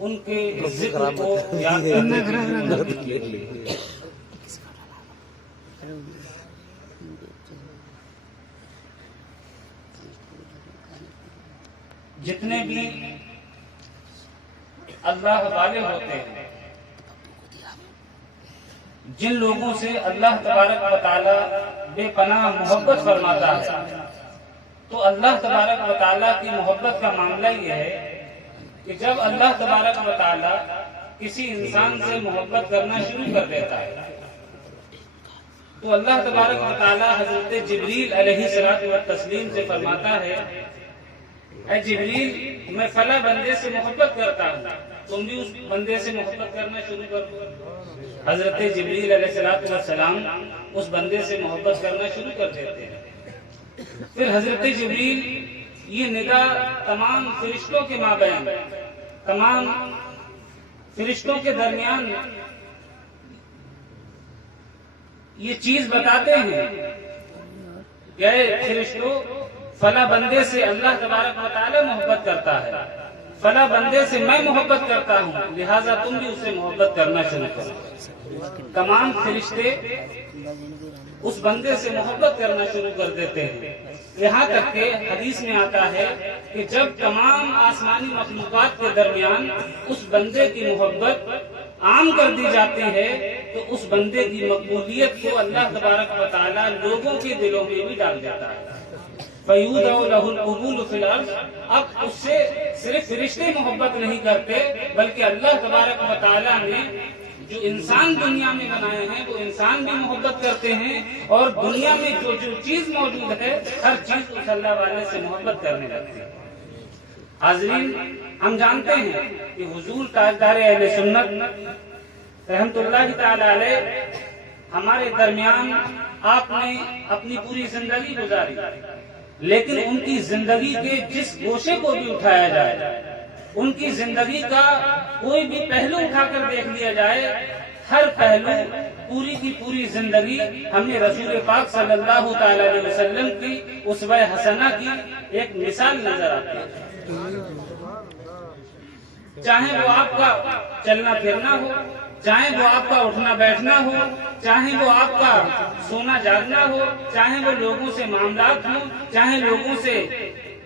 ان کے ذکر کو یاد کرنے کے لیے جتنے بھی اللہ والے ہوتے ہیں، جن لوگوں سے اللہ تبارک و تعالی بے پناہ محبت فرماتا ہے، تو اللہ تبارک و تعالی کی محبت کا معاملہ یہ ہے کہ جب اللہ تبارک و تعالی کسی انسان سے محبت کرنا شروع کر دیتا ہے تو اللہ تبارک و تعالی حضرت جبریل علیہ الصلوۃ والتسلیم سے فرماتا ہے، اے جبریل میں فلاں بندے سے محبت کرتا ہوں، تم بھی اس بندے سے محبت کرنا شروع کر دو۔ حضرت جبریل علیہ الصلوۃ والسلام اس بندے سے محبت کرنا شروع کر دیتے ہیں۔ پھر حضرت جبریل یہ ندا تمام فرشتوں کے مابین، تمام فرشتوں کے درمیان یہ چیز بتاتے ہیں کہ اے فرشتوں، فلاں بندے سے اللہ تبارک و تعالی محبت کرتا ہے، فلاں بندے سے میں محبت کرتا ہوں، لہٰذا تم بھی اس سے محبت کرنا شروع کرو۔ تمام فرشتے اس بندے سے محبت کرنا شروع کر دیتے ہیں، یہاں تک کہ حدیث میں آتا ہے کہ جب تمام آسمانی مخلوقات کے درمیان اس بندے کی محبت عام کر دی جاتی ہے تو اس بندے کی مقبولیت کو اللہ تبارک و تعالی لوگوں کے دلوں میں بھی ڈال دیتا ہے۔ فَيُودَعُ لَهُ الْقُبُولُ فِي الْأَرْضِ، اب اس سے صرف فرشتے محبت نہیں کرتے بلکہ اللہ تبارک و تعالی نے جو انسان دنیا میں بنائے ہیں وہ انسان بھی محبت کرتے ہیں، اور دنیا میں جو جو چیز موجود ہے ہر چیز اس اللہ والے سے محبت کرنے لگتی ہے۔ حاضرین، ہم جانتے ہیں کہ حضور تاجدار اہل سنت رحمت اللہ تعالی علیہ ہمارے درمیان آپ نے اپنی پوری زندگی گزاری، لیکن ان کی زندگی کے جس گوشے کو بھی اٹھایا جائے، ان کی زندگی کا کوئی بھی پہلو اٹھا کر دیکھ لیا جائے، ہر پہلو پوری کی پوری زندگی ہم نے رسول پاک صلی اللہ تعالی علیہ وسلم کی اسوہ حسنہ کی ایک مثال نظر آتی ہے۔ چاہے وہ آپ کا چلنا پھرنا ہو، چاہے وہ آپ کا اٹھنا بیٹھنا ہو، چاہے وہ آپ کا سونا جاگنا ہو، چاہے وہ لوگوں سے معاملات ہوں، چاہے لوگوں سے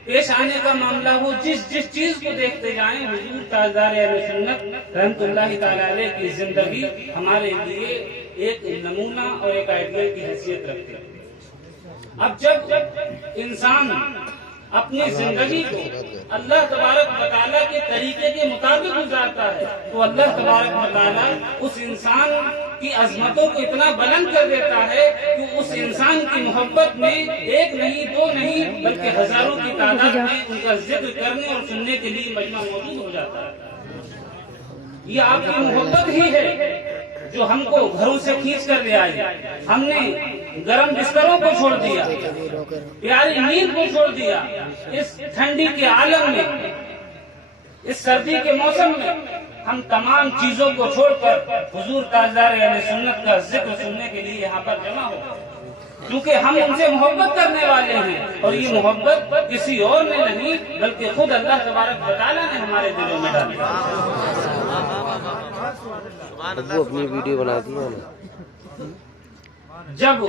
پیش آنے کا معاملہ ہو، جس چیز کو دیکھتے جائیں حضور تاجدار اہل سنت رحمت اللہ تعالی علیہ کی زندگی ہمارے لیے ایک نمونہ اور ایک آئیڈیل کی حیثیت رکھتی ہے۔ اب جب انسان اپنی زندگی کو اللہ تبارک و تعالیٰ کے طریقے کے مطابق گزارتا ہے تو اللہ تبارک و تعالیٰ اس انسان کی عظمتوں کو اتنا بلند کر دیتا ہے کہ اس انسان کی محبت میں ایک نہیں، دو نہیں، بلکہ ہزاروں کی تعداد میں ان کا ذکر کرنے اور سننے کے لیے مجمع موجود ہو جاتا ہے۔ یہ آپ کی محبت ہی ہے جو ہم کو گھروں سے کھینچ کر لے آئی۔ ہم نے گرم بستروں کو چھوڑ دیا، پیاری نیند کو چھوڑ دیا، اس ٹھنڈی کے عالم میں، اس سردی کے موسم میں ہم تمام چیزوں کو چھوڑ کر حضور تاجدار اہل سنت کا ذکر سننے کے لیے یہاں پر جمع ہو، کیونکہ ہم ان سے محبت کرنے والے ہیں، اور یہ محبت کسی اور نے نہیں بلکہ خود اللہ تبارک و تعالیٰ نے ہمارے دلوں میں ڈالی۔ ابو اپنی ویڈیو بنا دی ہے نا۔ جب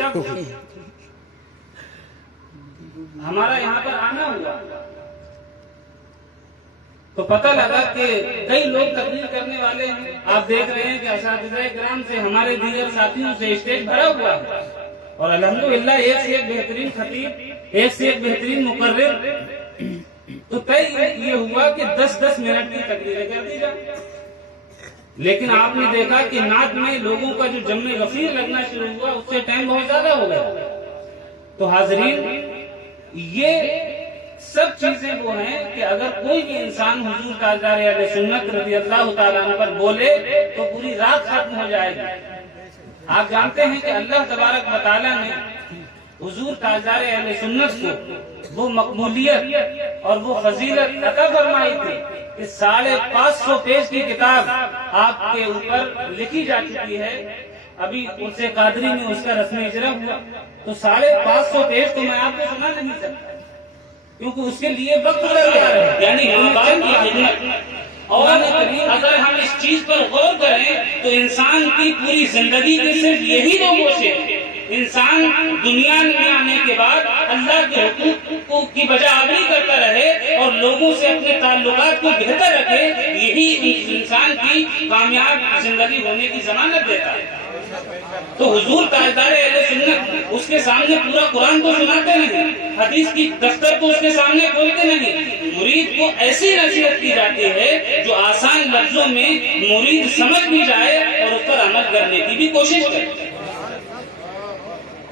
ہمارا یہاں پر آنا ہوا تو پتہ لگا کہ کئی لوگ تقریر کرنے والے ہیں۔ آپ دیکھ رہے ہیں کہ اساتذہ کرام سے ہمارے دیگر ساتھیوں سے اسٹیج بھرا ہوا ہے، اور الحمدللہ ایک سے ایک بہترین خطیب، ایک سے ایک بہترین مقرر، تو طے یہ ہوا کہ 10-10 منٹ کی تقریریں کر دی جائیں۔ لیکن آپ نے دیکھا کہ نعت میں لوگوں کا جو جمع غفیر لگنا شروع ہوا، اس سے ٹائم بہت زیادہ ہو گیا۔ تو حاضرین، یہ سب چیزیں وہ ہیں کہ اگر کوئی بھی انسان حضور تاجدار اہل سنت رضی اللہ تعالیٰ عنہ پر بولے تو پوری رات ختم ہو جائے گی۔ آپ جانتے ہیں کہ اللہ تبارک و تعالیٰ نے حضور تاجدار اہل سنت کو وہ مقبولیت اور وہ فضیلت عطا فرمائی تھی کہ 550 پیج کی کتاب آپ کے اوپر لکھی جا چکی ہے۔ ابھی عرصے قادری میں اس کا رسم اجرا ہوا، تو 550 پیج تو میں آپ کو سنا نہیں سکتا، کیونکہ اس کے لیے وقت لگا ہے، یعنی اور اگر ہم اس چیز پر غور کریں تو انسان کی پوری زندگی کے صرف یہی دو گوشے ہیں. انسان دنیا میں آنے کے بعد اللہ کے حقوق کی بجا آوری کرتا رہے اور لوگوں سے اپنے تعلقات کو بہتر رکھے، یہی انسان کی کامیاب زندگی ہونے کی ضمانت دیتا ہے. تو حضور تاجدار اہل سنت اس کے سامنے پورا قرآن کو سناتے نہیں، حدیث کی دفتر کو اس کے سامنے کھولتے نہیں. مرید کو ایسی نصیحت کی جاتی ہے جو آسان لفظوں میں مرید سمجھ بھی جائے اور اس پر عمل کرنے کی بھی کوشش کرے.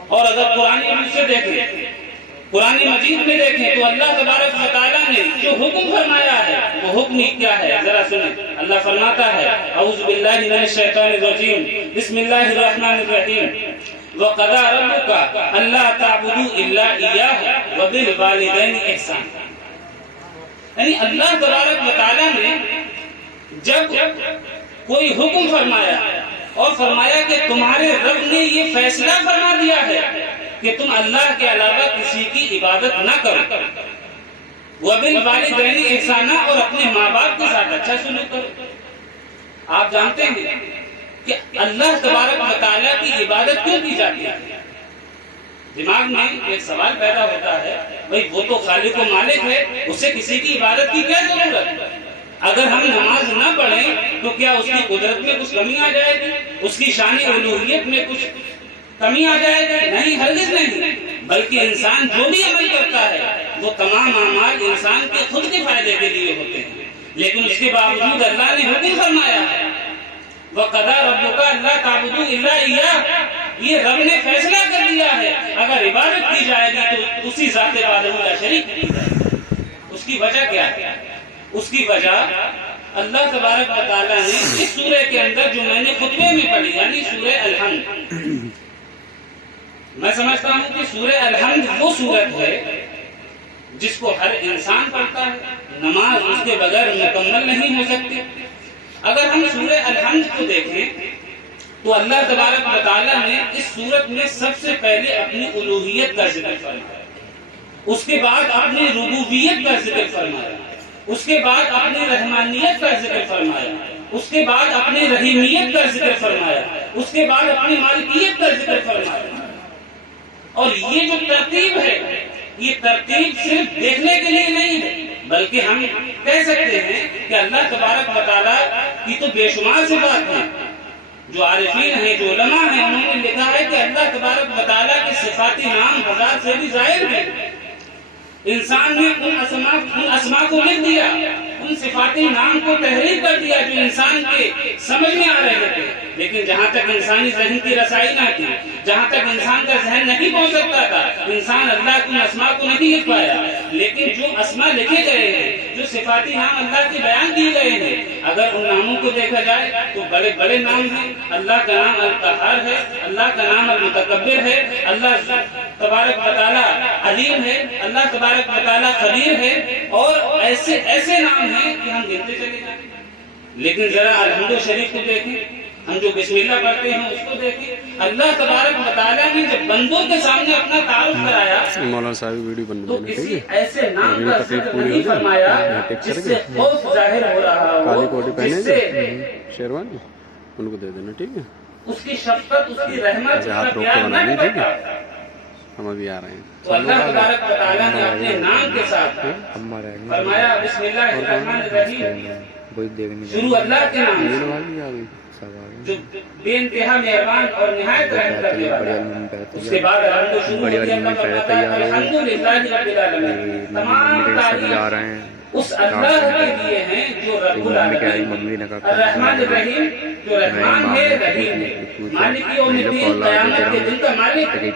اور اگر قرآن مجید سے دیکھیں، قرآن مجید میں دیکھیں تو اللہ تبارک و تعالیٰ نے جو حکم فرمایا ہے وہ حکم کیا ہے ذرا سنیں. اللہ فرماتا ہے اعوذ باللہ من الشیطان الرجیم بسم اللہ الرحمن الرحیم وَقَضَىٰ رَبُّكَ أَلَّا تَعْبُدُوا إِلَّا إِيَّاهُ وَبِالْوَالِدَيْنِ إِحْسَانًا. یعنی اللہ تبارک و تعالیٰ نے جب کوئی حکم فرمایا اور فرمایا کہ تمہارے رب نے یہ فیصلہ فرما دیا ہے کہ تم اللہ کے علاوہ کسی کی عبادت نہ کرو، وَبِالْوَالِدَيْنِ إِحْسَانًا، اور اپنے ماں باپ کے ساتھ اچھا سلوک کرو. آپ جانتے ہیں کہ اللہ تبارک و تعالیٰ کی عبادت کیوں کی جاتی ہے؟ دماغ میں ایک سوال پیدا ہوتا ہے، بھئی وہ تو خالق و مالک ہے، اسے کسی کی عبادت کی کیا ضرورت؟ اگر ہم نماز نہ پڑھیں تو کیا اس کی قدرت میں کچھ کمی آ جائے گی؟ اس کی شان الوہیت میں کچھ کمی آ جائے گی؟ نہیں، ہرگز نہیں. بلکہ انسان جو بھی عمل کرتا ہے وہ تمام اعمال انسان کے خود کے فائدے کے لیے ہوتے ہیں. لیکن اس کے باوجود اللہ نے حکم فرمایا ہے وَقَضَىٰ رَبُّكَ أَلَّا تَعْبُدُوا إِلَّا إِيَّاهُ. یہ رب نے فیصلہ کر دیا ہے اگر عبادت کی جائے گی تو اسی ذات وحدہ لا شریک کی جائے گی. اس کی وجہ کیا ہے؟ اس کی وجہ اللہ تبارک و تعالیٰ نے اس سورہ کے اندر جو میں نے خطبے میں پڑھی یعنی سورہ الحمد، میں سمجھتا ہوں کہ سورہ الحمد وہ سورت ہے جس کو ہر انسان پڑھتا ہے. نماز اس کے بغیر مکمل نہیں ہو سکتی. اگر ہم سورہ الحمد کو دیکھیں تو اللہ تبارک و تعالیٰ نے اس سورت میں سب سے پہلے اپنی الوہیت کا ذکر فرمایا، اس کے بعد اپنی ربوبیت کا ذکر فرمایا، اس کے بعد اپنی رحمانیت کا ذکر فرمایا، اس کے بعد اپنی رحیمیت کا ذکر فرمایا، اس کے بعد اپنی مالکیت کا ذکر فرمایا. اور یہ جو ترتیب ہے یہ ترتیب صرف دیکھنے کے لیے نہیں ہے بلکہ ہم کہہ سکتے ہیں کہ اللہ تبارک و تعالیٰ کی تو بے شمار صفات ہیں. جو عارفین ہیں، جو علماء ہیں، انہوں نے لکھا ہے کہ اللہ تبارک و تعالیٰ کے صفاتی نام 1000 سے بھی زائد ہیں. انسان نے ان اسماء کو لکھ دیا، ان صفاتی نام کو تحریر کر دیا جو انسان کے سمجھ میں آ رہے تھے. لیکن جہاں تک انسانی ذہن کی رسائی نہ تھی، جہاں تک انسان کا ذہن نہیں پہنچ سکتا تھا، انسان اللہ کے اسماء کو نہیں لکھ پایا. لیکن جو اسماء لکھے گئے ہیں، جو صفاتی نام اللہ کے بیان کیے گئے ہیں، اگر ان ناموں کو دیکھا جائے تو بڑے بڑے نام ہیں. اللہ کا نام القہار ہے، اللہ کا نام المتکبر ہے، اللہ تبارک و تعالیٰ علیم ہے، اللہ تبارک و تعالیٰ خبیر ہے، اور ایسے ایسے نام ہیں کہ ہم گنتے چلے جائیں. لیکن ذرا الحمد شریف کو دیکھیں، ہم جو بسم اللہ پڑھتے ہیں اس کو دیکھیں. اللہ تبارک و تعالیٰ نے جب بندوں کے سامنے اپنا تعارف کرایا مولانا صاحب ویڈیو بن تو کسی ایسے نام کا ذکر نہیں فرمایا جس سے خوف ظاہر ہو رہا ہو، جس سے شیروانی ان کو دے دینا، ٹھیک ہے؟ اس کی شفقت، اس کی رحمت، اس کا پیار نہ نکلتا. ہم ابھی آ رہے ہیں. تو اللہ تبارک و تعالیٰ نے اپنے نام کے ساتھ فرمایا بسم اللہ الرحمن الرحیم، شروع اللہ کے نام سے جو بے انتہا مہربان اور نہایت رحم کرنے والا. اس کے بعد الحمد شروع ہوتی ہے، اللہ فرماتا ہے الحمدللہ رب العالمین، تمام تعریف اس اللہ کے لیے ہیں جو رب العالمین، الرحمن الرحیم، جو رحمان ہے، رحیم ہے، مالک یوم الدین، قیامت کے دن کا مالک ہے.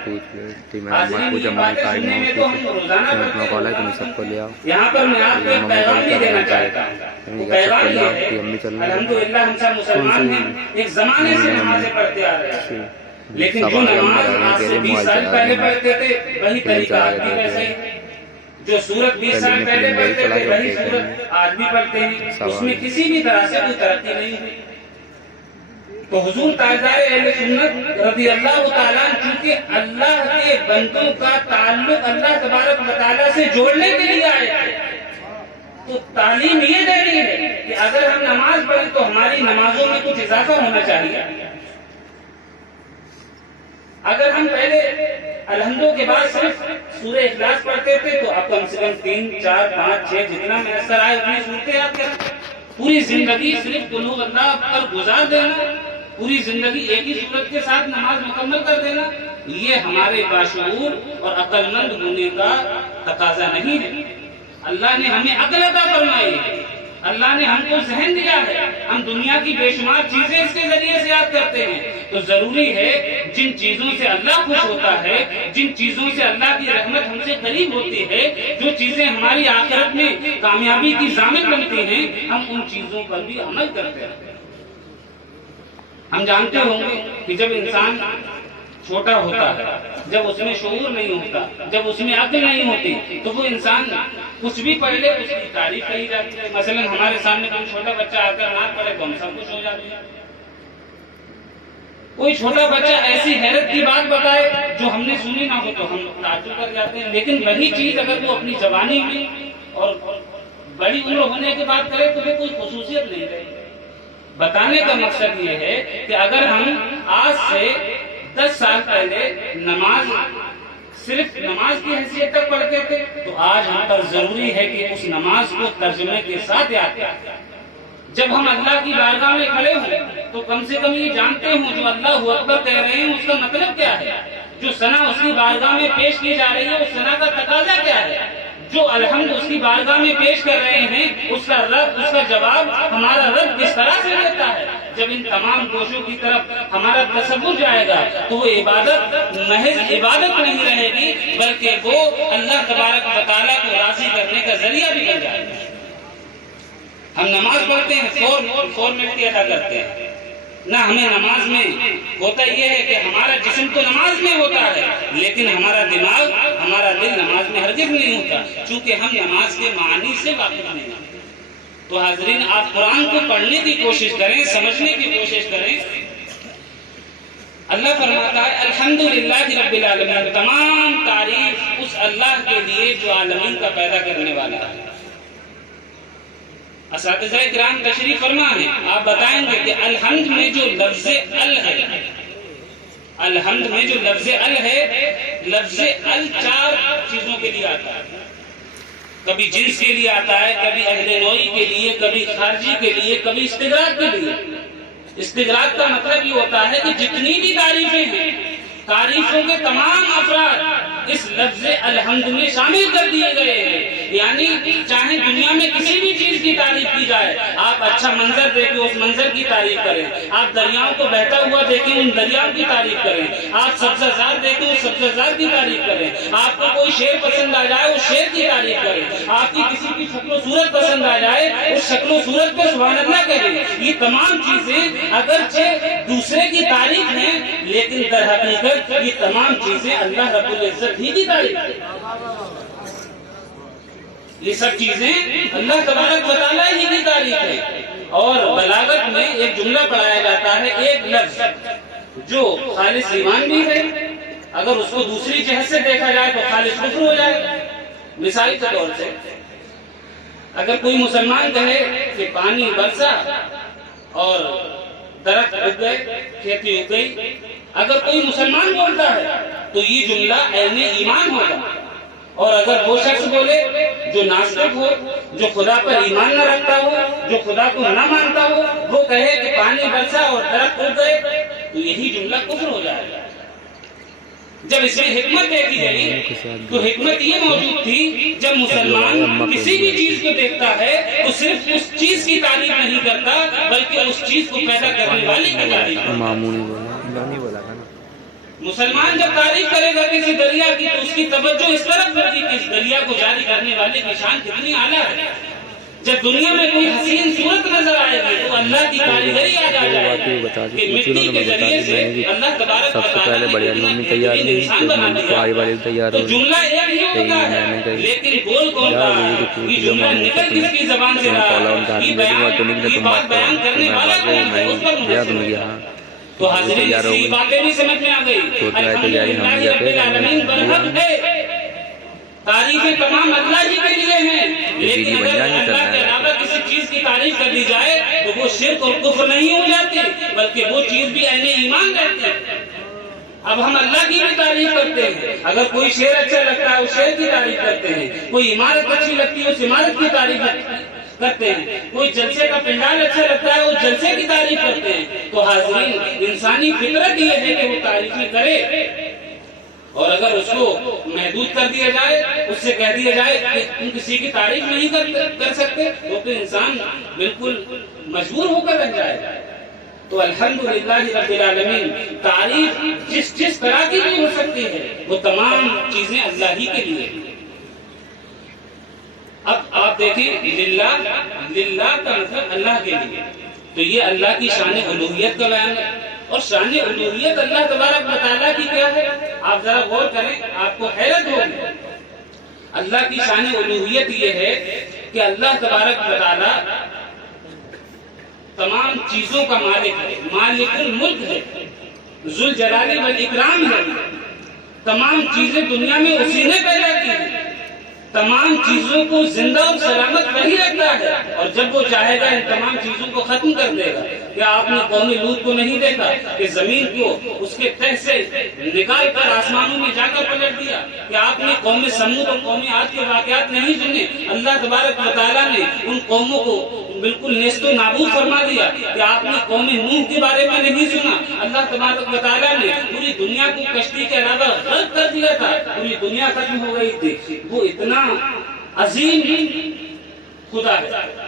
حاضرین کی باتیں سننے میں تو ہم روزانہ پڑھتے ہیں. یہاں پر میں آپ کو ایک پیغام بھی دینا چاہتا ہوں. وہ پیغام یہ ہے، الحمدللہ ہم سب مسلمان ہیں، ایک زمانے سے نمازیں پڑھتے آ رہے ہیں، لیکن جو نماز آج سے 20 سال پہلے پڑھتے تھے وہی طریقہ آج بھی ویسا ہی ہے. جو سورت 20 سال پہلے پڑھتے تھے وہی سورت آج بھی پڑھتے ہیں، اس میں کسی بھی طرح سے کوئی ترقی نہیں ہوئی. تو حضور تاجدار اہل سنت رضی اللہ تعالیٰ چونکہ اللہ کے بندوں کا تعلق اللہ تبارک و تعالیٰ سے جوڑنے کے لیے آئے تھے، تو تعلیم یہ دے رہی ہے کہ اگر ہم نماز پڑھیں تو ہماری نمازوں میں کچھ اضافہ ہونا چاہیے. اگر ہم پہلے الحمدوں کے بعد صرف سورہ اخلاص پڑھتے تھے تو اب کم سے کم 3 4 5 6 جتنا میسر آئے اتنی صورتیں یاد کریں. پوری زندگی صرف قل هو اللہ پر گزار دینا, پوری زندگی ایک ہی صورت کے ساتھ نماز مکمل کر دینا, یہ ہمارے باشعور اور عقل مند ہونے کا تقاضا نہیں ہے. اللہ نے ہمیں عقل عطا فرمائی ہے, اللہ نے ہم کو ذہن دیا ہے, ہم دنیا کی بے شمار چیزیں اس کے ذریعے سے یاد کرتے ہیں. تو ضروری ہے جن چیزوں سے اللہ خوش ہوتا ہے, جن چیزوں سے اللہ کی رحمت ہم سے قریب ہوتی ہے, جو چیزیں ہماری آخرت میں کامیابی کی ضامن بنتی ہیں, ہم ان چیزوں پر بھی عمل کرتے ہیں. ہم جانتے ہوں گے کہ جب انسان چھوٹا ہوتا ہے, جب اس میں شعور نہیں ہوتا, جب اس میں عقل نہیں ہوتی, تو وہ انسان کچھ بھی پڑھ لے اس کی تعریف کہی جاتی ہے. مثلا ہمارے سامنے کوئی چھوٹا بچہ آ کر نعت پڑھے تو ہم سب کچھ ہو جاتے ہیں. کوئی چھوٹا بچہ ایسی حیرت کی بات بتائے جو ہم نے سنی نہ ہو تو ہم تعجب کر جاتے ہیں. لیکن وہی چیز اگر وہ اپنی جوانی میں اور بڑی عمر ہونے کے بعد کرے تو وہ کوئی خصوصیت نہیں رہے. بتانے کا مقصد یہ ہے کہ اگر ہم آج سے 10 سال پہلے نماز صرف نماز کی حیثیت تک پڑھتے تھے تو آج ہم پر ضروری ہے کہ اس نماز کو ترجمے کے ساتھ یاد کریں. جب ہم اللہ کی بارگاہ میں کھڑے ہوں تو کم سے کم یہ جانتے ہوں جو اللہ اکبر کہہ رہے ہیں اس کا مطلب کیا ہے, جو ثنا اس کی بارگاہ میں پیش کی جا رہی ہے اس ثنا کا تقاضا کیا ہے, جو الحمد اس کی بارگاہ میں پیش کر رہے ہیں اس کا رد, اس کا جواب ہمارا رب کس طرح سے دیتا ہے. جب ان تمام گوشوں کی طرف ہمارا تصور جائے گا تو وہ عبادت محض عبادت نہیں رہے گی بلکہ وہ اللہ تبارک و تعالیٰ کو راضی کرنے کا ذریعہ بھی بن جائے گا. ہم نماز پڑھتے ہیں فارمیلٹی ادا کرتے ہیں نہ, ہمیں نماز میں ہوتا یہ ہے کہ ہمارا جسم تو نماز میں ہوتا ہے لیکن ہمارا دماغ, ہمارا دل نماز میں ہرگز نہیں ہوتا, چونکہ ہم نماز کے معنی سے واقف نہیں ہیں. تو حاضرین, آپ قرآن کو پڑھنے کی کوشش کریں, سمجھنے کی کوشش کریں. اللہ فرماتا ہے الحمدللہ رب العالمین, تمام تعریف اس اللہ کے لیے جو عالمین کا پیدا کرنے والا ہے. اساتذہ کرام تشریف فرما ہے, آپ بتائیں گے کہ الحمد میں جو لفظ ال ہے, الحمد میں جو لفظ ال ہے, لفظ ال 4 چیزوں کے لیے آتا ہے. کبھی جنس کے لیے آتا ہے, کبھی اہل نوعی کے لیے, کبھی خارجی کے لیے, کبھی استغراق کے لیے. استغراق کا مطلب یہ ہوتا ہے کہ جتنی بھی تعریفیں ہیں, تعریفوں کے تمام افراد اس لفظ الحمد میں شامل کر دیے گئے ہیں. یعنی چاہے دنیا میں کسی بھی چیز کی تعریف کی جائے, آپ اچھا منظر دیکھیں اس منظر کی تعریف کریں, آپ دریاؤں کو بہتا ہوا دیکھیں ان دریاؤں کی تعریف کریں, آپ سبزہ زار دیکھیں اس سبزہ زار کی تعریف کریں, آپ کو کوئی شعر پسند آ جائے اس شعر کی تعریف کریں, آپ کی کسی کی شکل و صورت پسند آ جائے اس شکل و صورت پہ سبحان اللہ کہیں. یہ تمام چیزیں اگرچہ دوسرے کی تعریف ہیں لیکن در حقیقت یہ تمام چیزیں اللہ رب العزت ہی کی تعریف ہیں. یہ سب چیزیں اللہ تبارک و تعالیٰ ہی کی تعریف ہے. اور بلاغت میں ایک جملہ پڑھایا جاتا ہے, ایک لفظ جو خالص ایمان بھی ہے اگر اس کو دوسری جہت سے دیکھا جائے تو خالص کفر ہو جائے گا. مثال کے طور سے اگر کوئی مسلمان کہے کہ پانی برسا اور درخت اگ گئے, کھیتی اگ گئی, اگر کوئی مسلمان بولتا ہے تو یہ جملہ عین ایمان ہوگا. اور اگر وہ شخص بولے جو ناصرف ہو, جو خدا پر ایمان نہ رکھتا ہو, جو خدا کو نہ مانتا ہو, وہ کہے کہ پانی برسا اور درخت اگ گئے تو یہی جملہ کفر ہو جائے گا. جب اس میں حکمت دیکھی گئی تو حکمت یہ موجود تھی, جب مسلمان کسی بھی چیز کو دیکھتا ہے تو صرف اس چیز کی تعریف نہیں کرتا بلکہ اس چیز کو پیدا کرنے والے کی تعریف کرتا. مسلمان جب تعریف کرے گا کسی دریا کی تو اس کی توجہ اس طرف ہوگی کہ اس دریا کو جاری کرنے والے کی شان کتنی اعلیٰ ہے. جب دنیا میں کوئی حسین صورت نظر آئے گی تو اللہ کی کاریگری یاد آ جائے گی کہ مٹی کے ذریعے سے اللہ تبارک و تعالیٰ نے انسان بنا دیا. تو جملہ ایک ہی ہوتا ہے لیکن بول کون رہا ہے, یہ جملہ نکل کس کی زبان سے رہا ہے, یہ بات بیان کرنے والا کون ہے, اس پر محسوس ہے. تو حاضرین اسی باتیں بھی سمجھ میں آ گئی. الحمدللہ رب العالمین برحق ہے, تعریفیں تمام اللہ جی کے لیے ہیں، لیکن اگر اللہ کے علاوہ کسی چیز کی تعریف کر دی جائے تو وہ شرک اور کفر نہیں ہو جاتی، بلکہ وہ چیز بھی عین ایمان رہتی ہے۔ اب ہم اللہ کی بھی تعریف کرتے ہیں، اگر کوئی شعر اچھا لگتا ہے اس شعر کی تعریف کرتے ہیں، کوئی عمارت اچھی لگتی ہے اس عمارت کی تعریف کرتے ہیں، کوئی جلسے کا پنڈال اچھا لگتا ہے اس جلسے کی تعریف کرتے ہیں۔ تو حاضرین، انسانی فطرت یہ ہے کہ وہ تعریفیں کرے، اور اگر اس کو محدود کر دیا جائے، اس سے کہہ دیا جائے کہ تم کسی کی تعریف نہیں کر سکتے، تو انسان بالکل مجبور ہو کر رہ جائے گا۔ تو الحمدللہ رب العالمین، تعریف جس طرح کی بھی ہو سکتی ہے وہ تمام چیزیں اللہ ہی کے لیے۔ اب آپ دیکھیں، للہ کا مطلب اللہ کے لیے، تو یہ اللہ کی شان الوہیت کا بیان ہے، اور شان الوہیت اللہ تبارک و تعالیٰ کی کیا ہے؟ آپ ذرا غور کریں، آپ کو حیرت ہوگی۔ اللہ کی شان الوہیت یہ ہے کہ اللہ تبارک و تعالیٰ تمام چیزوں کا مالک ہے، مالک الملک ہے، ذوالجلال والاکرام ہے۔ تمام چیزیں دنیا میں اسی نے پیدا کی ہیں، تمام چیزوں کو زندہ اور سلامت وہی رکھتا ہے، اور جب وہ چاہے گا ان تمام چیزوں کو ختم کر دے گا۔ کیا آپ نے قوم لوط کو نہیں دیکھا کہ زمین کو اس کے تہ سے نکال کر آسمانوں میں جا کر پلٹ دیا؟ کیا آپ نے قوم سمود اور قوم عاد کے واقعات نہیں سنے؟ اللہ تبارک و تعالیٰ نے ان قوموں کو بالکل نیست و نابود فرما دیا۔ کہ آپ نے قوم نوح کے بارے میں نہیں سنا؟ اللہ تبارک و تعالیٰ نے پوری دنیا کو کشتی کے علاوہ غرق کر دیا تھا، پوری دنیا ختم ہو گئی تھی۔ وہ اتنا عظیم خدا ہے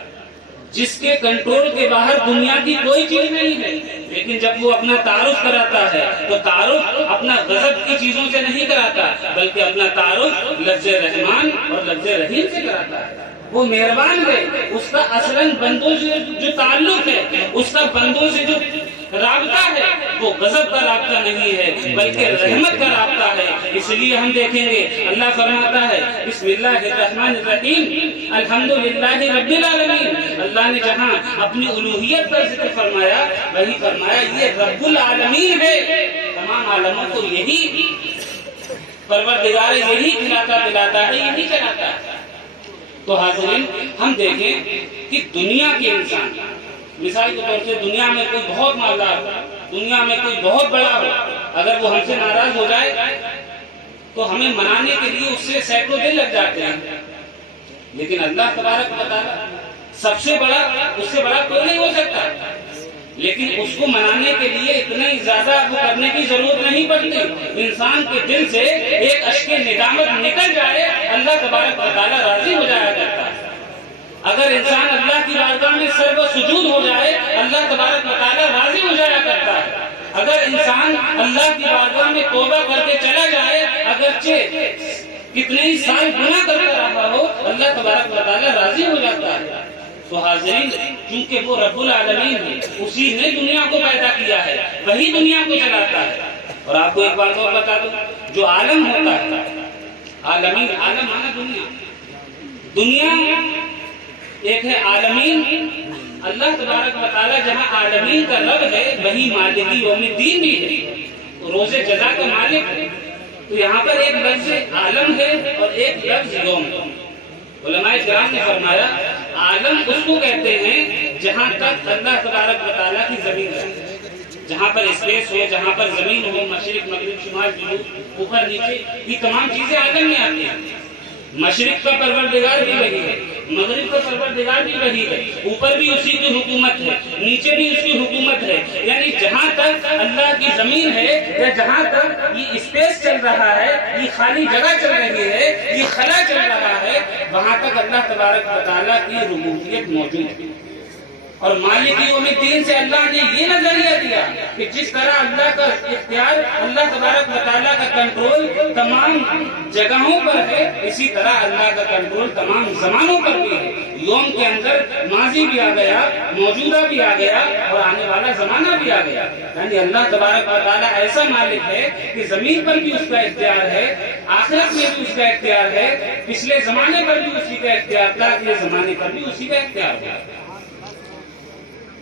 جس کے کنٹرول کے باہر دنیا کی کوئی چیز نہیں ہے، لیکن جب وہ اپنا تعارف کراتا ہے تو تعارف اپنا غضب کی چیزوں سے نہیں کراتا، بلکہ اپنا تعارف لفظ رحمان اور لفظ رحیم سے کراتا ہے۔ وہ مہربان ہے، اس کا اصلاً بندوں سے جو تعلق ہے، اس کا بندوں سے جو رابطہ ہے وہ غضب کا رابطہ نہیں ہے بلکہ رحمت کا رابطہ ہے۔ اس لیے ہم دیکھیں گے اللہ فرماتا ہے بسم اللہ الرحمن الرحیم الحمدللہ رب العالمین۔ اللہ نے جہاں اپنی الوہیت کا ذکر فرمایا وہی فرمایا یہ رب العالمین ہے، تمام عالموں کو یہی پروردگار، یہی کھلاتا پلاتا ہے، یہی چلاتا ہے۔ تو حاضرین، ہم دیکھیں کہ دنیا کے انسان، مثال کے طور سے دنیا میں کوئی بہت مالدار ہو، دنیا میں کوئی بہت بڑا ہو، اگر وہ ہم سے ناراض ہو جائے تو ہمیں منانے کے لیے اس سے سینکڑوں دن لگ جاتے ہیں، لیکن اللہ تبارک و تعالیٰ سب سے بڑا، اس سے بڑا کوئی نہیں ہو سکتا، لیکن اس کو منانے کے لیے اتنا زیادہ وہ کرنے کی ضرورت نہیں پڑتی۔ انسان کے دل سے ایک اشک ندامت نکل جائے، اللہ تبارک و تعالیٰ راضی ہو جایا کرتا ہے۔ اگر انسان اللہ کی بارگاہ میں سر و سجود ہو جائے، اللہ تبارک و تعالیٰ راضی ہو جایا کرتا ہے۔ اگر انسان اللہ کی بارگاہ میں توبہ کر کے چلا جائے، اگرچہ کتنے ہی سال گناہ کرتا رہا ہو، اللہ تبارک و تعالیٰ راضی ہو جاتا ہے۔ تو حاضرین، کیونکہ وہ رب العالمین ہے، اسی نے دنیا کو پیدا کیا ہے، وہی دنیا کو چلاتا ہے۔ اور آپ کو ایک بات اور بتا دوں، جو عالم ہوتا ہے، عالمین، عالم مانا دنیا، دنیا ایک ہے عالمین۔ اللہ تبارک و تعالیٰ جہاں عالمین کا رب ہے وہی مالک یوم الدین بھی ہے، روز جزا کا مالک ہے۔ تو یہاں پر ایک لفظ عالم ہے اور ایک لفظ یوم ہے۔ علماء کرام نے فرمایا عالم اس کو کہتے ہیں جہاں تک اللہ تبارک و تعالیٰ کی زمین ہے، جہاں پر اسپیس ہو، جہاں پر زمین ہو، مشرق مغرب شمال جنوب اوپر نیچے، یہ تمام چیزیں عالم میں آتی ہیں۔ مشرق کا پروردگار بھی وہی ہے، مغرب کا پروردگار بھی وہی ہے، اوپر بھی اسی کی حکومت ہے، نیچے بھی اس کی حکومت ہے۔ یعنی جہاں تک اللہ کی زمین ہے یا جہاں تک یہ اسپیس چل رہا ہے، یہ خالی جگہ چل رہی ہے، یہ خلا چل رہا ہے، وہاں تک اللہ تبارک و تعالیٰ کی ربوبیت موجود ہے۔ اور مالک یوم الدین سے اللہ نے یہ نظریہ دیا کہ جس طرح اللہ کا اختیار، اللہ تبارک و تعالیٰ کا کنٹرول تمام جگہوں پر ہے، اسی طرح اللہ کا کنٹرول تمام زمانوں پر بھی ہے۔ یوم کے اندر ماضی بھی آ گیا، موجودہ بھی آ گیا اور آنے والا زمانہ بھی آ گیا۔ یعنی اللہ تبارک و تعالیٰ ایسا مالک ہے کہ زمین پر بھی اس کا اختیار ہے، آخرت میں بھی اس کا اختیار ہے، پچھلے زمانے پر بھی اسی کا اختیار تھا، اگلے زمانے پر بھی اسی کا اختیار ہے۔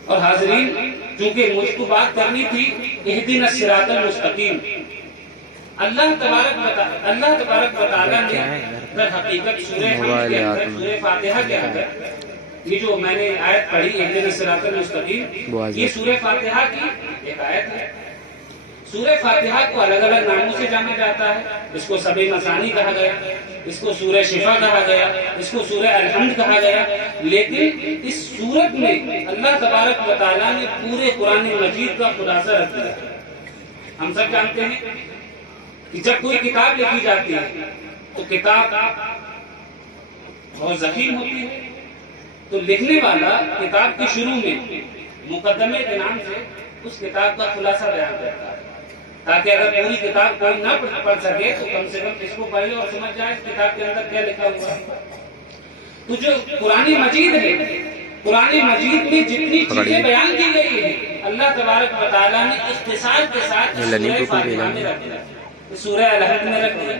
اور حاضرین، چونکہ مجھ کو بات کرنی تھی اہدنا الصراط المستقیم، اللہ تبارک و تعالیٰ نے در حقیقت سورہ حمد کے اندر، سورہ فاتحہ کے اندر، یہ جو میں نے آیت پڑھی اہدنا الصراط المستقیم، یہ سورہ فاتحہ کی ایک آیت ہے۔ سورہ فاتحہ کو الگ الگ ناموں سے جانا جاتا ہے۔ اس کو سبع مثانی کہا گیا، اس کو سورہ شفا کہا گیا، اس کو سورہ الحمد کہا گیا، لیکن اس سورت میں اللہ تبارک و تعالیٰ نے پورے قرآن مجید کا خلاصہ رکھ دیا۔ ہم سب جانتے ہیں کہ جب کوئی کتاب لکھی جاتی ہے تو کتاب بہت ضخیم ہوتی ہے، تو لکھنے والا کتاب کے شروع میں مقدمے کے نام سے اس کتاب کا خلاصہ بیان کرتا ہے، تاکہ اگر پوری کتاب کوئی نہ پڑھ سکے تو کم سے کم اس کو پڑھ لے اور سمجھ جائے اس کتاب کے اندر کیا لکھا ہوا ہے۔ تو جو قرآن مجید ہے، قرآن مجید میں جتنی چیزیں بیان کی گئی ہیں، اللہ تبارک و تعالیٰ نے اختصار کے ساتھ سورہ فاتحہ میں رکھ دیا، سورہ الحمد میں رکھ دیا۔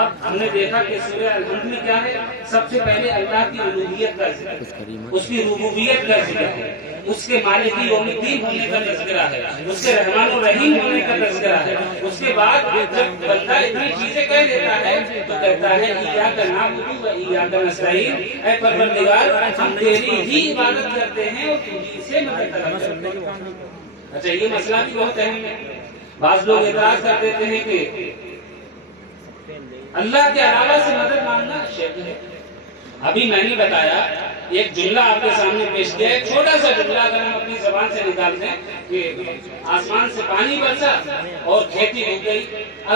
اب ہم نے دیکھا کہ سورہ الحمد میں کیا ہے؟ سب سے پہلے اللہ کی الوہیت کا ذکر ہے، اس کی ربوبیت کا ذکر ہے، اس کے مالک یوم الدین ہونے کا تذکرہ ہے، اس کے رحمان الرحیم ہونے کا تذکرہ ہے۔ اس کے بعد جب بندہ اتنی چیزیں کہہ لیتا ہے تو کہتا ہے ایاک نعبد و ایاک نستعین، اے پروردگار ہم تیری ہی عبادت کرتے ہیں اور تجھی سے مدد طلب کرتے ہیں۔ اچھا، یہ مسئلہ بھی بہت اہم ہے۔ بعض لوگ اعتراض کر دیتے ہیں کہ اللہ کے علاوہ سے مدد مانگنا شرک ہے۔ ابھی میں نے بتایا، ایک جملہ آپ کے سامنے پیش کیا ہے، چھوٹا سا جملہ اگر ہم اپنی زبان سے نکالتے ہیں کہ آسمان سے پانی برسا اور کھیتی ہو گئی،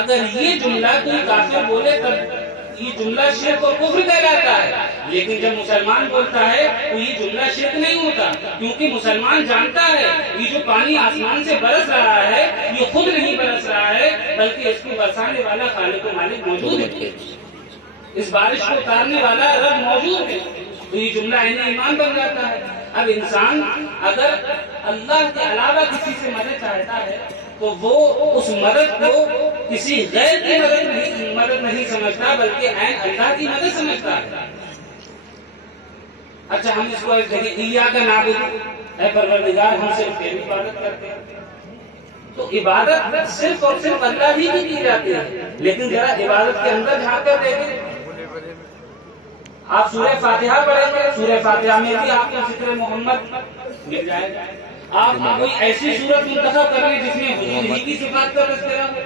اگر یہ جملہ کوئی کافر بولے تب یہ جملہ شرک اور کفر کہلاتا ہے، لیکن جب مسلمان بولتا ہے تو یہ جملہ شرک نہیں ہوتا، کیونکہ مسلمان جانتا ہے یہ جو پانی آسمان سے برس رہا ہے یہ خود نہیں برس رہا ہے، بلکہ اس کو برسانے والا خالق و مالک موجود ہے، اس بارش کو اتارنے والا رب موجود ہے، تو یہ جملہ عین ایمان بن جاتا ہے۔ اب انسان اگر اللہ کے علاوہ کسی سے مدد چاہتا ہے تو وہ اس مدد کو کسی غیر کی مدد نہیں سمجھتا، بلکہ عین اللہ کی مدد سمجھتا ہے۔ اچھا، ہم اس کو ایاک نعبد، اے پروردگار ہم صرف تیری عبادت کرتے ہیں، تو عبادت صرف اور صرف اللہ ہی کی جاتی ہے، لیکن ذرا عبادت کے اندر جھانک کر دیکھیں۔ آپ سورہ فاتحہ پڑھیں گے، سورہ فاتحہ میں بھی آپ کو ذکر محمد مل جائے گا۔ آپ کوئی ایسی صورت منتخب کر لیں جس میں حضور ہی کی صفات کا تذکرہ ہو،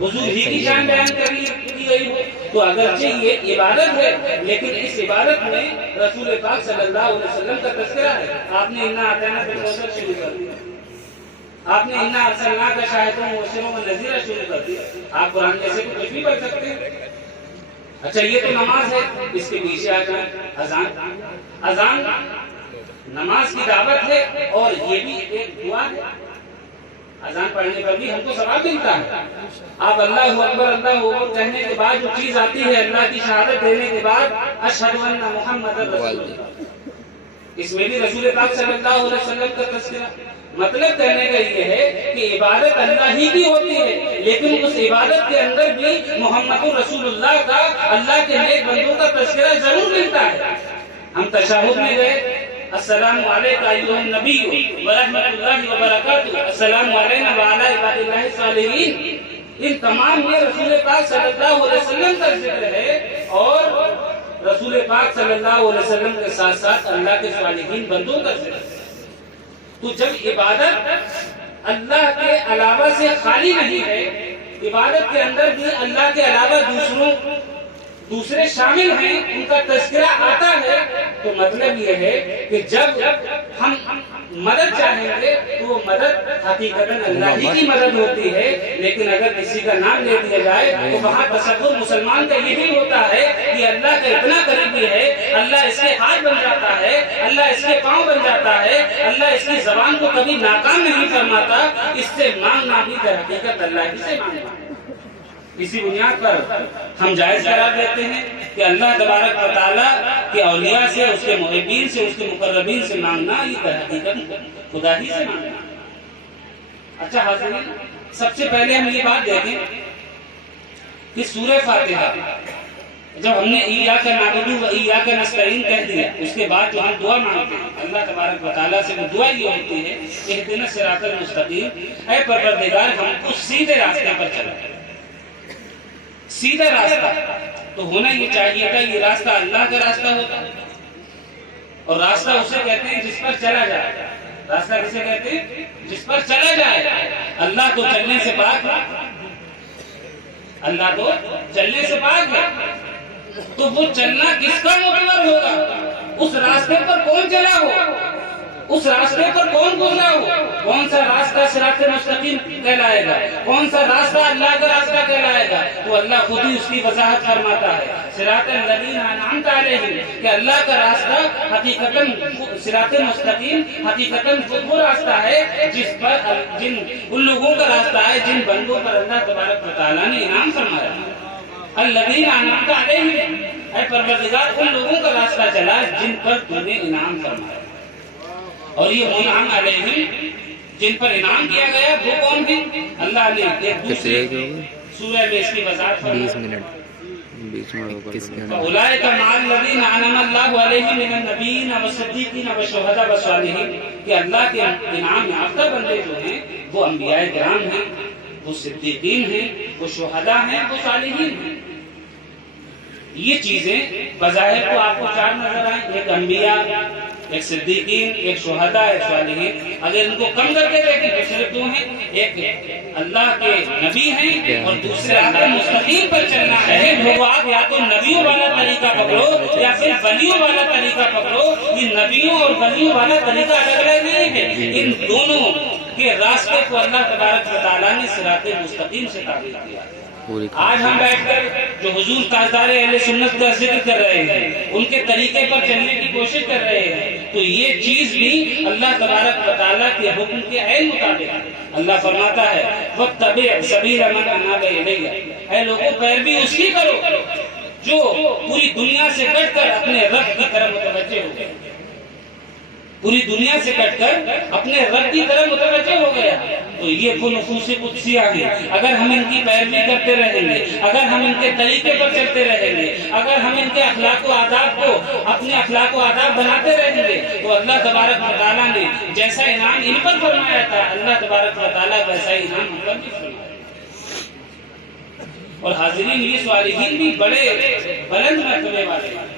حضور ہی کی شان بیان کی گئی ہو، تو اگرچہ یہ عبادت ہے لیکن اس عبادت میں رسول پاک صلی اللہ علیہ وسلم کا تذکرہ ہے۔ آپ نے انا اعطیناک الکوثر شروع کر دیا، آپ نے انا ارسلناک شاہدا ومبشرا ونذیرا شروع کر دیا، آپ قرآن جیسے کو کچھ بھی پڑھ سکتے ہیں۔ اچھا، یہ تو نماز ہے، اس کے پیچھے آ جائیں اذان۔ اذان نماز کی دعوت ہے اور یہ بھی ایک دعا ہے۔ اذان پڑھنے پر بھی ہم کو ثواب ملتا ہے۔ آپ اللہ اکبر کہنے کے بعد جو چیز آتی ہے اللہ کی شہادت دینے کے بعد اشہد ان محمد رسول اللہ، اس میں بھی رسول پاک صلی اللہ علیہ وسلم کا تذکرہ۔ مطلب کہنے کا یہ ہے کہ عبادت اللہ ہی کی ہوتی ہے، لیکن اس عبادت کے اندر بھی محمد رسول اللہ کا، اللہ کے نیک بندوں کا تذکرہ ضرور ملتا ہے۔ ہم تشہد میں گئے، السلام علیکم ایھا النبی ورحمۃ اللہ وبرکاتہ، السلام علینا وعلی عباد اللہ الصالحین، ان تمام میں رسول پاک صلی اللہ علیہ وسلم کا ذکر ہے، اور رسول پاک صلی اللہ علیہ وسلم کے ساتھ ساتھ اللہ کے صالحین بندوں کا ذکر ہے۔ تو جب عبادت اللہ کے علاوہ سے خالی نہیں ہے، عبادت کے اندر بھی اللہ کے علاوہ دوسرے شامل ہیں، ان کا تذکرہ آتا ہے، تو مطلب یہ ہے کہ جب ہم مدد چاہیں گے تو وہ مدد حقیقتاً اللہ ہی کی مدد ہوتی ہے، لیکن اگر کسی کا نام لے دیا جائے تو وہاں تصور مسلمان کا یہی ہوتا ہے کہ اللہ کا اتنا قریبی ہے، اللہ اس کے ہاتھ بن جاتا ہے، اللہ اس کے پاؤں بن جاتا ہے، اللہ اس کی زبان کو کبھی ناکام نہیں فرماتا، اس سے مانگنا بھی در حقیقت اللہ ہی سے مانگنا۔ اسی بنیاد پر ہم جائز قرار دیتے ہیں کہ اللہ تبارک و تعالیٰ کے اولیاء سے، اس کے محبین سے، اس کے مقربین سے مانگنا یہ در حقیقت خدا ہی سے مانگنا۔ اچھا حاضرین، سب سے پہلے ہم یہ بات دیکھیں کہ سورہ فاتحہ جب ہم نے ایاک نعبد و ایاک نستعین کہہ دیا، اس کے بعد جو ہم دعا مانگتے ہیں اللہ تبارک و تعالیٰ سے، وہ دعا یہ ہوتی ہے اہدنا الصراط المستقیم، اے پروردگار ہم کو سیدھے راستے پر چلا۔ سیدھا راستہ تو ہونا یہ چاہیے تھا یہ راستہ اللہ کا راستہ ہوتا، اور راستہ اسے کہتے ہیں جس پر چلا جائے. راستہ کسے کہتے ہیں؟ جس پر چلا جائے. اللہ تو چلنے سے پاک ہے، اللہ تو چلنے سے پاک ہے. تو وہ چلنا کس کا معتبر ہوگا؟ اس راستے پر کون چلا ہو، اس راستے پر کون گزرا ہو. کون سا راستہ صراط مستقیم کہلائے گا، کون سا راستہ اللہ کا راستہ کہلائے گا؟ تو اللہ خود ہی اس کی وضاحت فرماتا ہے. صراط الذین انعمت علیہم، کہ اللہ کا راستہ حقیقتاً صراط مستقیم حقیقتاً وہ راستہ ہے جس پر ان لوگوں کا راستہ ہے جن بندوں پر اللہ تبارک و تعالیٰ نے انعام فرمایا. الذین انعمت علیہم، اے پروردگار ان لوگوں کا راستہ چلا جن پر تو نے انعام فرمایا. اور یہ منعم علیہم جن پر انعام کیا گیا وہ کون ہیں؟ اللہ نے ایک دوسری سورہ میں اس کی وضاحت فرمائی. 20 منٹ اولئک مع الذین انعم اللہ علیہم من النبیین والصدیقین والشہداء والصالحین، کہ اللہ کے انعام یافتہ بندے جو ہیں وہ انبیاء کرام ہیں، وہ صدیقین ہیں، وہ شہداء ہیں، وہ صالحین ہیں. یہ چیزیں بظاہر تو آپ کو چار نظر آئیں، ایک انبیاء، ایک صدیقین، ایک شہداء، ایک صالحین. اگر ان کو کم کر کے دیکھیں تو صرف دو ہیں، ایک اللہ کے نبی ہیں اور دوسرے صراط مستقیم پر چلنا ہے. لوگ آپ یا تو نبیوں والا طریقہ پکڑو یا پھر ولیوں والا طریقہ پکڑو. یہ نبیوں اور ولیوں والا طریقہ الگ الگ نہیں ہے، ان دونوں کے راستے کو اللہ تبارک و تعالیٰ نے صراط مستقیم سے تعبیر کیا. آج ہم بیٹھ کر جو حضور تاجدار اہل سنت کا ذکر کر رہے ہیں، ان کے طریقے پر چلنے کی کوشش کر رہے ہیں، تو یہ چیز بھی اللہ تبارک و تعالیٰ کے حکم کے عین مطابق ہے. اللہ فرماتا ہے وَاتَّبِعْ سَبِيلَ مَنْ أَنَابَ إِلَيَّ، اے لوگوں پیروی اس کی کرو جو پوری دنیا سے کٹ کر اپنے رب کی طرف متوجہ ہو گئے. پوری دنیا سے کٹ کر اپنے رب کی طرف متوجہ ہو گیا. تو یہ وہ نفوس قدسیہ ہیں. اگر ہم ان کی پیروی کرتے رہیں گے، اگر ہم ان کے طریقے پر چلتے رہیں گے، اگر ہم ان کے اخلاق و آداب کو اپنے اخلاق و آداب بناتے رہیں گے، تو اللہ تبارک و تعالیٰ نے جیسا انعام ان پر فرمایا تھا اللہ تبارک و تعالیٰ ویسا انعام ہم پر بھی فرمایا. اور حاضرین یہ صالحین بھی بڑے بلند مرتبے والے ہیں.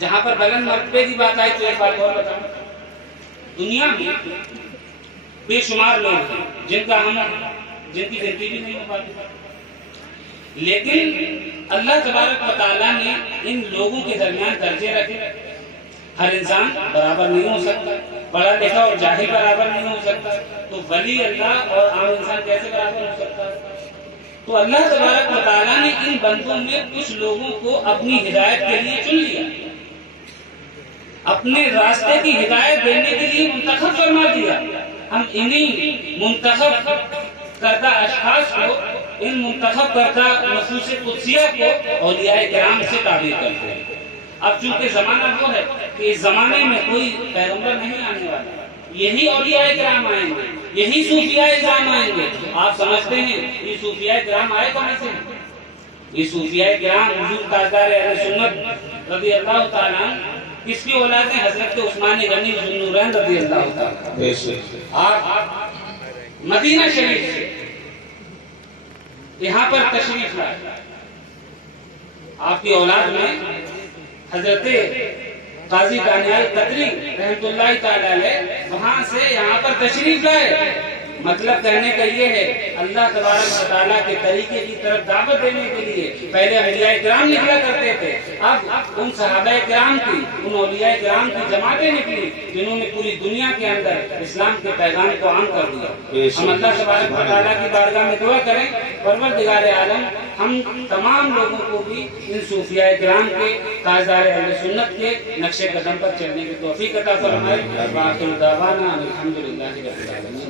جہاں پر بلند مرتبے کی بات آئی تو ایک بات اور بتاؤں. دنیا میں بے شمار لوگ ہیں جن کی گنتی بھی نہیں ہو پاتی، لیکن اللہ تبارک و تعالیٰ نے ان لوگوں کے درمیان درجے رکھے. ہر انسان برابر نہیں ہو سکتا، پڑھا لکھا اور جاہل برابر نہیں ہو سکتا، تو ولی اللہ اور عام انسان کیسے برابر ہو سکتا؟ تو اللہ تبارک و تعالیٰ نے ان بندوں میں کچھ لوگوں کو اپنی ہدایت کے لیے چن لیا، اپنے راستے کی ہدایت دینے کے لیے منتخب فرما دیا. ہم انہی منتخب کردہ اشخاص کو، ان منتخب کردہ نفوس قدسیہ کو اولیاء کرام سے تعبیر کرتے ہیں. اب چونکہ زمانہ وہ ہے کہ اس زمانے میں کوئی پیغمبر نہیں آنے والا، یہی اولیاء کرام آئیں گے، یہی صوفیاء کرام آئیں گے. آپ سمجھتے ہیں یہ صوفیاء کرام آئے کہاں سے؟ یہ صوفیاء کرام حضور تاجدار اہل سنت رضی اللہ تعالیٰ عنہ کس کی اولاد ہیں؟ حضرت عثمان غنی ذو النورین رضی اللہ تعالیٰ. آپ مدینہ شریف سے یہاں پر تشریف لائے، آپ کی اولاد میں حضرت قاضی دانیال قطری رحمۃ اللہ تعالی علیہ وہاں سے یہاں پر تشریف لائے. مطلب کہنے کا یہ ہے اللہ تبارک و تعالیٰ کے طریقے کی طرف دعوت دینے کے لیے پہلے اولیاء کرام نکلا کرتے تھے، اب ان صحابہ کرام کی، ان اولیاء کرام کی جماعتیں نکلی جنہوں نے پوری دنیا کے اندر اسلام کے پیغام کو عام کر دیا. ہم اللہ تبارک و تعالیٰ کی بارگاہ میں دعا کریں پروردگار عالم ہم تمام لوگوں کو بھی ان صوفیاء کرام کے، تاجدار اہل سنت کے نقش قدم پر چلنے کی توفیق عطا فرمائے. وآخر دعوانا الحمدللہ رب العالمین.